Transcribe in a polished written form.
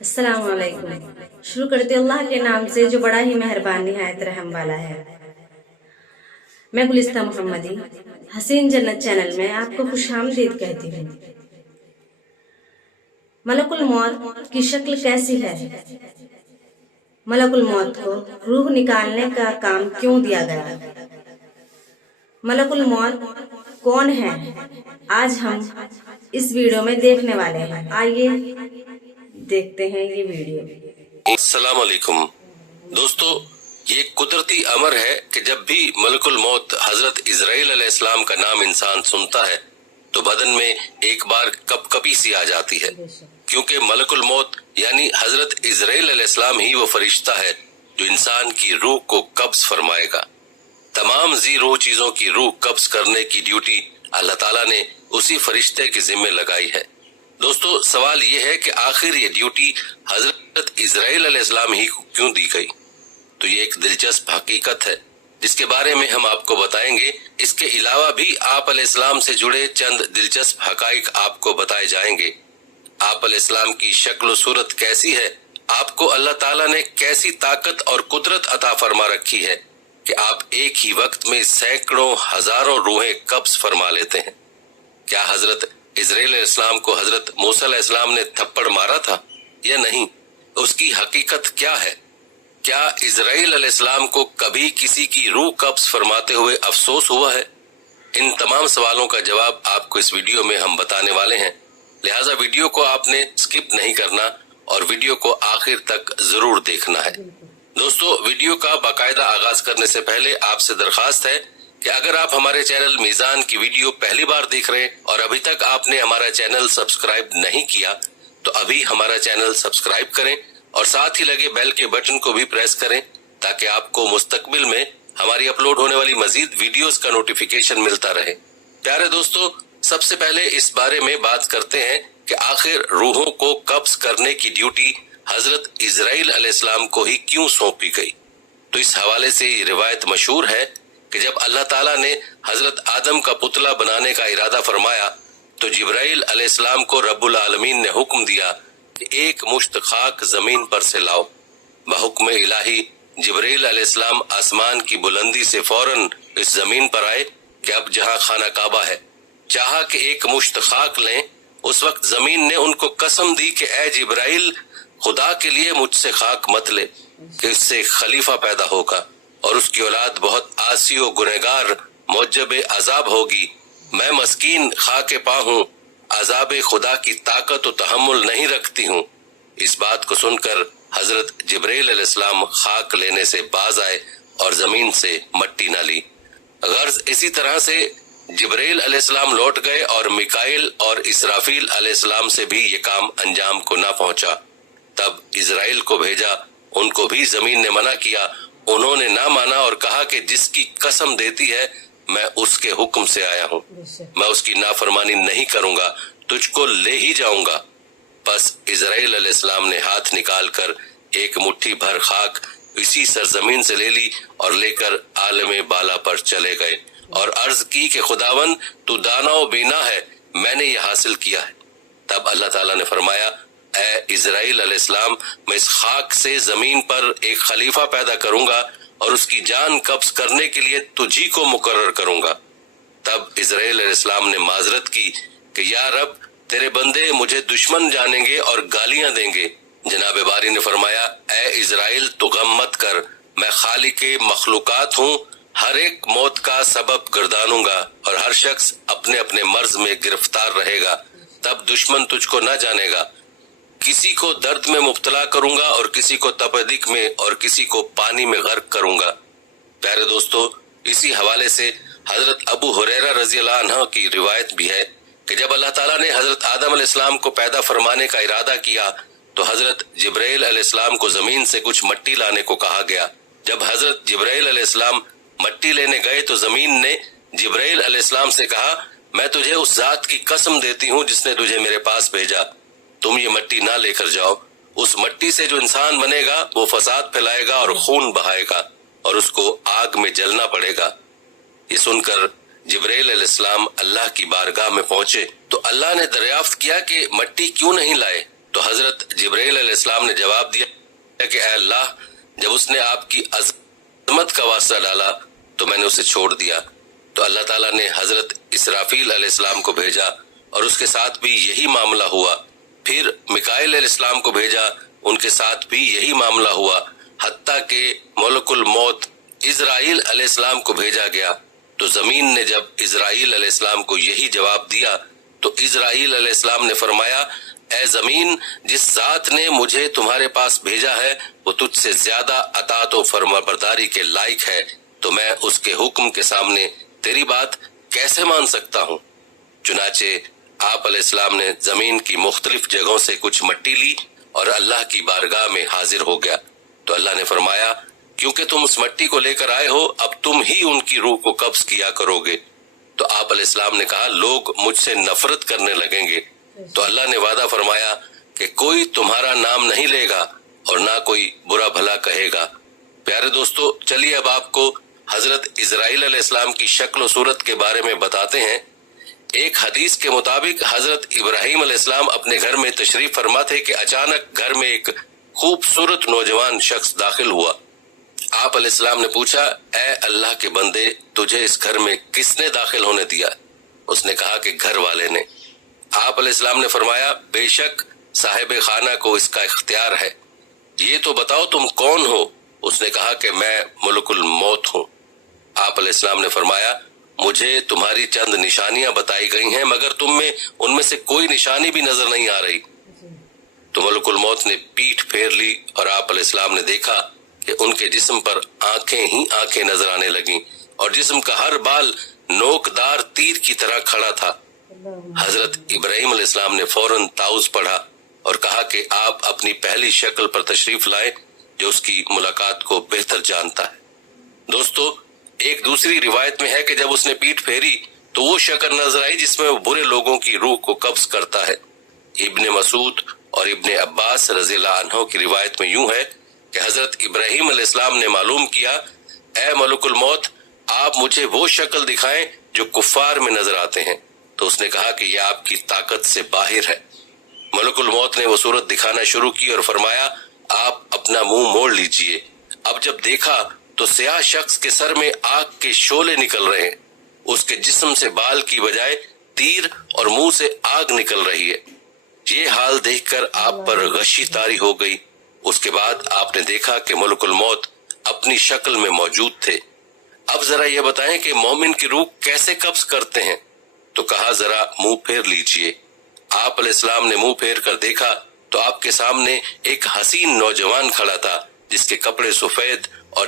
अस्सलाम वालेकुम। शुरू करते अल्लाह के नाम से जो बड़ा ही मेहरबान निहायत रहम वाला है। मैं गुलिस्ता मोहम्मदी हसीन जन्नत चैनल में आपको खुशामदीद कहती हूँ। मलकुल मौत की शक्ल कैसी है? मलकुल मौत को रूह निकालने का काम क्यों दिया गया? मलकुल मौत कौन है? आज हम इस वीडियो में देखने वाले हैं। आइए देखते हैं ये वीडियो। अस्सलाम वालेकुम दोस्तों, ये कुदरती अमर है कि जब भी मलकुल मौत हजरत इजराइल अलैहिस्सलाम का नाम इंसान सुनता है तो बदन में एक बार कपकपी सी आ जाती है, क्योंकि मलकुल मौत यानी हजरत इजराइल अलैहिस्सलाम ही वो फरिश्ता है जो इंसान की रूह को कब्ज फरमाएगा। तमाम जी रूह चीजों की रूह कब्ज करने की ड्यूटी अल्लाह ताला ने उसी फरिश्ते के जिम्मे लगाई है। दोस्तों, सवाल ये है कि आखिर ये ड्यूटी हजरत इजराइल अलैहिस्सलाम ही को क्यों दी गई? तो ये एक दिलचस्प हकीकत है जिसके बारे में हम आपको बताएंगे। इसके अलावा भी आप अलैहिस्सलाम से जुड़े चंद दिलचस्प हकाइक आपको बताए जाएंगे। आप अलैहिस्सलाम की शक्ल सूरत कैसी है, आपको अल्लाह ताला ने कैसी ताकत और कुदरत अता फरमा रखी है कि आप एक ही वक्त में सैकड़ों हजारों रूहें कब्ज फरमा लेते हैं। क्या हजरत इजराइल अलैहिस्सलाम को हजरत मूसा अलैहिस्सलाम ने थप्पड़ मारा था या नहीं? उसकी हकीकत क्या है? क्या इजराइल अलैहिस्सलाम को कभी किसी की रूह कब्ज फरमाते हुए अफसोस हुआ है? इन तमाम सवालों का जवाब आपको इस वीडियो में हम बताने वाले हैं, लिहाजा वीडियो को आपने स्किप नहीं करना और वीडियो को आखिर तक जरूर देखना है। दोस्तों, वीडियो का बाकायदा आगाज करने से पहले आपसे दरखास्त है कि अगर आप हमारे चैनल मीजान की वीडियो पहली बार देख रहे हैं और अभी तक आपने हमारा चैनल सब्सक्राइब नहीं किया तो अभी हमारा चैनल सब्सक्राइब करें और साथ ही लगे बेल के बटन को भी प्रेस करें ताकि आपको मुस्तकबिल में हमारी अपलोड होने वाली मजीद वीडियोस का नोटिफिकेशन मिलता रहे। प्यारे दोस्तों, सबसे पहले इस बारे में बात करते हैं कि आखिर रूहों को कब्ज करने की ड्यूटी हजरत इजराइल अलैहिस्सलाम को ही क्यों सौंपी गई। तो इस हवाले से ये रिवायत मशहूर है कि जब अल्लाह ताला ने हजरत आदम का पुतला बनाने का इरादा फरमाया तो जिब्राइल अलैहिस्सलाम को रब्बुल आलमीन ने हुक्म दिया कि एक मुश्त खाक जमीन पर से लाओ। बहुक्म इलाही जिब्राइल अलैहिस्सलाम आसमान की बुलंदी से फौरन इस जमीन पर आए कि अब जहां खाना काबा है, चाहा कि एक मुश्त खाक लें। उस वक्त जमीन ने उनको कसम दी कि ए जिब्राइल, खुदा के लिए मुझसे खाक मत ले कि इससे खलीफा पैदा होगा और उसकी औलाद बहुत आसी और गुनहगार मुअज्जब अजाब होगी। मैं मस्कीन खाके पा हूँ, अजाब खुदा की ताकत और तहम्मुल नहीं रखती हूँ। इस बात को सुनकर हजरत जिब्राइल अलैहिस्सलाम खाक लेने से बाज आए और जमीन से मट्टी न ली। गर्ज इसी तरह से जिब्राइल अलैहिस्सलाम लौट गए और मिकाइल और इसराफील अलैहिस्सलाम से भी ये काम अंजाम को ना पहुंचा। तब इजराइल को भेजा, उनको भी जमीन ने मना किया। उन्होंने ना माना और कहा कि जिसकी कसम देती है मैं उसके हुक्म से आया हूँ, मैं उसकी नाफरमानी नहीं करूंगा, तुझको ले ही जाऊंगा। बस इजराइल अलैहिस्सलाम ने हाथ निकालकर एक मुट्ठी भर खाक इसी सरजमीन से ले ली और लेकर आलमे बाला पर चले गए और अर्ज की कि खुदावन, तू दाना व बीना है, मैंने ये हासिल किया है। तब अल्लाह ताला ने फरमाया, ए इजराइल अलैहिस्सलाम, मैं इस खाक से जमीन पर एक खलीफा पैदा करूंगा और उसकी जान कब्ज करने के लिए तुझी को मुकर्रर करूंगा। तब इजराइल अलैहिस्सलाम ने माजरत की कि या रब, तेरे बंदे मुझे दुश्मन जानेंगे और गालियां देंगे। जनाब बारी ने फरमाया, ए इजराइल, तू गम मत कर, मैं खालिके मखलूकात हूँ, हर एक मौत का सबब गर्दानूंगा और हर शख्स अपने अपने मर्ज में गिरफ्तार रहेगा। तब दुश्मन तुझको न जानेगा। किसी को दर्द में मुब्तला करूंगा और किसी को तपदिक में और किसी को पानी में गर्क करूंगा। प्यारे दोस्तों, इसी हवाले से हजरत अबू हुरैरा रजी अल्लाह अन्हु की रिवायत भी है कि जब अल्लाह ताला ने हजरत आदम अलैहिस्सलाम को पैदा फरमाने का इरादा किया तो हजरत जिब्राइल अलैहिस्सलाम को जमीन से कुछ मट्टी लाने को कहा गया। जब हजरत जिब्राइल अलैहिस्सलाम मट्टी लेने गए तो जमीन ने जिब्राइल अलैहिस्सलाम से कहा, मैं तुझे उस जात की कसम देती हूँ जिसने तुझे मेरे पास भेजा, तुम ये मट्टी ना लेकर जाओ। उस मट्टी से जो इंसान बनेगा वो फसाद फैलाएगा और खून बहाएगा और उसको आग में जलना पड़ेगा। ये सुनकर जिब्राइल अलैहिस्सलाम अल्लाह की बारगाह में पहुंचे तो अल्लाह ने दरियाफ्त किया कि मट्टी क्यों नहीं लाए। तो تو حضرت جبرائیل علیہ السلام نے جواب دیا کہ اے اللہ، جب اس نے آپ کی عظمت کا واسطہ ڈالا تو میں نے اسے چھوڑ دیا۔ تو اللہ تعالیٰ نے حضرت اسرافیل علیہ السلام کو بھیجا اور اس کے ساتھ بھی یہی معاملہ ہوا۔ پھر میکائیل علیہ السلام کو بھیجا، ان کے ساتھ بھی یہی معاملہ ہوا، حتیٰ کہ ملک الموت اسرائیل علیہ السلام کو بھیجا گیا۔ تو زمین نے جب اسرائیل علیہ السلام کو یہی جواب دیا تو اسرائیل علیہ السلام نے فرمایا، اے زمین، جس ذات نے مجھے تمہارے پاس بھیجا ہے وہ تجھ سے زیادہ اطاعت و فرمانبرداری کے لائق ہے، تو میں اس کے حکم کے سامنے تیری بات کیسے مان سکتا ہوں؟ چنانچہ آپ علیہ السلام نے زمین کی مختلف جگہوں سے کچھ مٹی لی اور اللہ کی بارگاہ میں حاضر ہو گیا۔ تو اللہ نے فرمایا، کیونکہ تم اس مٹی کو لے کر آئے ہو، اب تم ہی ان کی روح کو قبض کیا کرو گے۔ تو آپ علیہ السلام نے کہا، لوگ مجھ سے نفرت کرنے لگیں گے۔ تو اللہ نے وعدہ فرمایا کہ کوئی تمہارا نام نہیں لے گا اور نہ کوئی برا بھلا کہے گا۔ پیارے دوستو، چلیے اب آپ کو حضرت اسرائیل علیہ السلام کی شکل و صورت کے بارے میں بتاتے ہیں۔ ایک حدیث کے مطابق حضرت ابراہیم علیہ السلام اپنے گھر میں تشریف فرما تھے کہ اچانک گھر میں ایک خوبصورت نوجوان شخص داخل ہوا۔ آپ علیہ السلام نے پوچھا، اے اللہ کے بندے، تجھے اس گھر میں کس نے داخل ہونے دیا؟ اس نے کہا کہ گھر والے نے۔ آپ علیہ السلام نے فرمایا، بے شک صاحب خانہ کو اس کا اختیار ہے، یہ تو بتاؤ تم کون ہو؟ اس نے کہا کہ میں ملک الموت ہوں۔ آپ علیہ السلام نے فرمایا، مجھے تمہاری چند نشانیاں بتائی گئی ہیں مگر تم میں ان میں سے کوئی نشانی بھی نظر نہیں آ رہی۔ تو ملک الموت نے پیٹھ پھیر لی اور آپ علیہ السلام نے دیکھا کہ ان کے جسم پر آنکھیں ہی آنکھیں نظر آنے لگیں اور جسم کا ہر بال نوکدار تیر کی طرح کھڑا تھا۔ حضرت ابراہیم علیہ السلام نے فوراً تعوذ پڑھا اور کہا کہ آپ اپنی پہلی شکل پر تشریف لائیں جو اس کی ملاقات کو بہتر جانتا ہے۔ دوستو، ایک دوسری روایت میں ہے کہ جب اس نے پیٹھ پھیری تو وہ شکل نظر آئی جس میں وہ برے لوگوں کی روح کو قبض کرتا ہے۔ ابن مسعود اور ابن عباس رضی اللہ عنہ کی روایت میں یوں ہے کہ حضرت ابراہیم علیہ السلام نے معلوم کیا، اے ملک الموت، آپ مجھے وہ شکل دکھائیں جو کفار میں نظر آتے ہیں۔ تو اس نے کہا کہ یہ آپ کی طاقت سے باہر ہے۔ ملک الموت نے وہ صورت دکھانا شروع کی اور فرمایا، آپ اپنا منہ موڑ لیجئے۔ اب جب دیکھا تو سیاہ شخص کے سر میں آگ کے شعلے نکل رہے ہیں، اس کے جسم سے بال کی بجائے تیر اور منہ سے آگ نکل رہی ہے۔ یہ حال دیکھ کر آپ پر غشی طاری ہو گئی۔ اس کے بعد آپ نے دیکھا کہ ملک الموت اپنی شکل میں موجود تھے۔ اب ذرا یہ بتائیں کہ مومن کی روح کیسے قبض کرتے ہیں؟ تو کہا، ذرا منہ پھیر لیجئے۔ آپ علیہ السلام نے منہ پھیر کر دیکھا تو آپ کے سامنے ایک حسین نوجوان کھڑا تھا جس کے کپڑے سفید اور